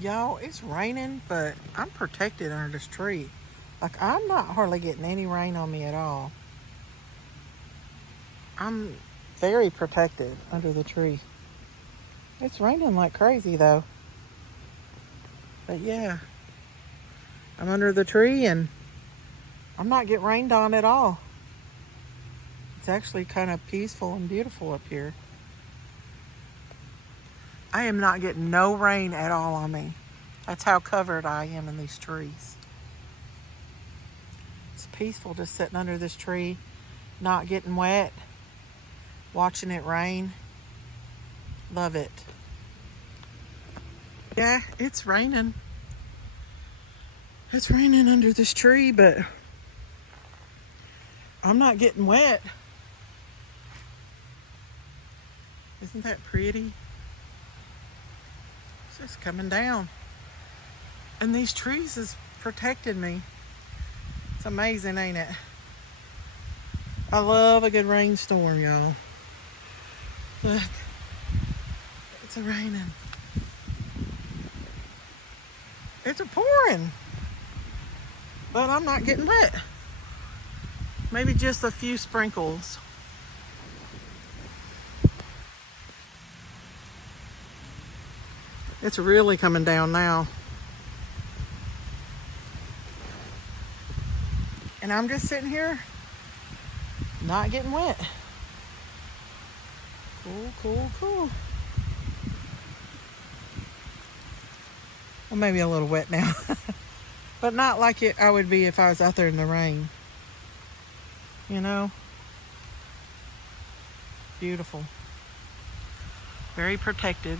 Y'all, it's raining, but I'm protected under this tree. Like, I'm not hardly getting any rain on me at all. I'm very protected under the tree. It's raining like crazy, though. But yeah, I'm under the tree and I'm not getting rained on at all. It's actually kind of peaceful and beautiful up here. I am not getting no rain at all on me. That's how covered I am in these trees. It's peaceful just sitting under this tree, not getting wet, watching it rain. Love it. Yeah, it's raining. It's raining under this tree, but I'm not getting wet. Isn't that pretty? It's just coming down. And these trees has protected me. It's amazing, ain't it? I love a good rainstorm, y'all. Look, it's a raining. It's a pouring. But I'm not getting wet. Maybe just a few sprinkles. It's really coming down now. And I'm just sitting here, not getting wet. Cool, cool, cool. Well, maybe a little wet now. But not like I would be if I was out there in the rain. You know? Beautiful. Very protected.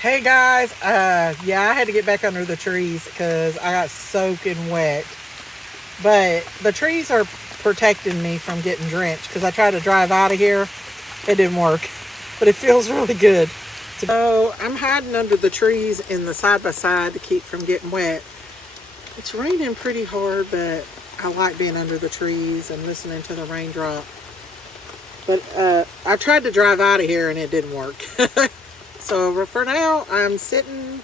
Hey guys, yeah, I had to get back under the trees because I got soaking wet. But the trees are protecting me from getting drenched because I tried to drive out of here. It didn't work, but it feels really good. So I'm hiding under the trees in the side by side to keep from getting wet. It's raining pretty hard, but I like being under the trees and listening to the raindrop. But I tried to drive out of here and it didn't work. So for now, I'm sitting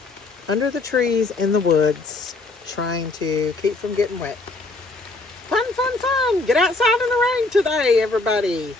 under the trees in the woods, trying to keep from getting wet. Fun, fun, fun! Get outside in the rain today, everybody.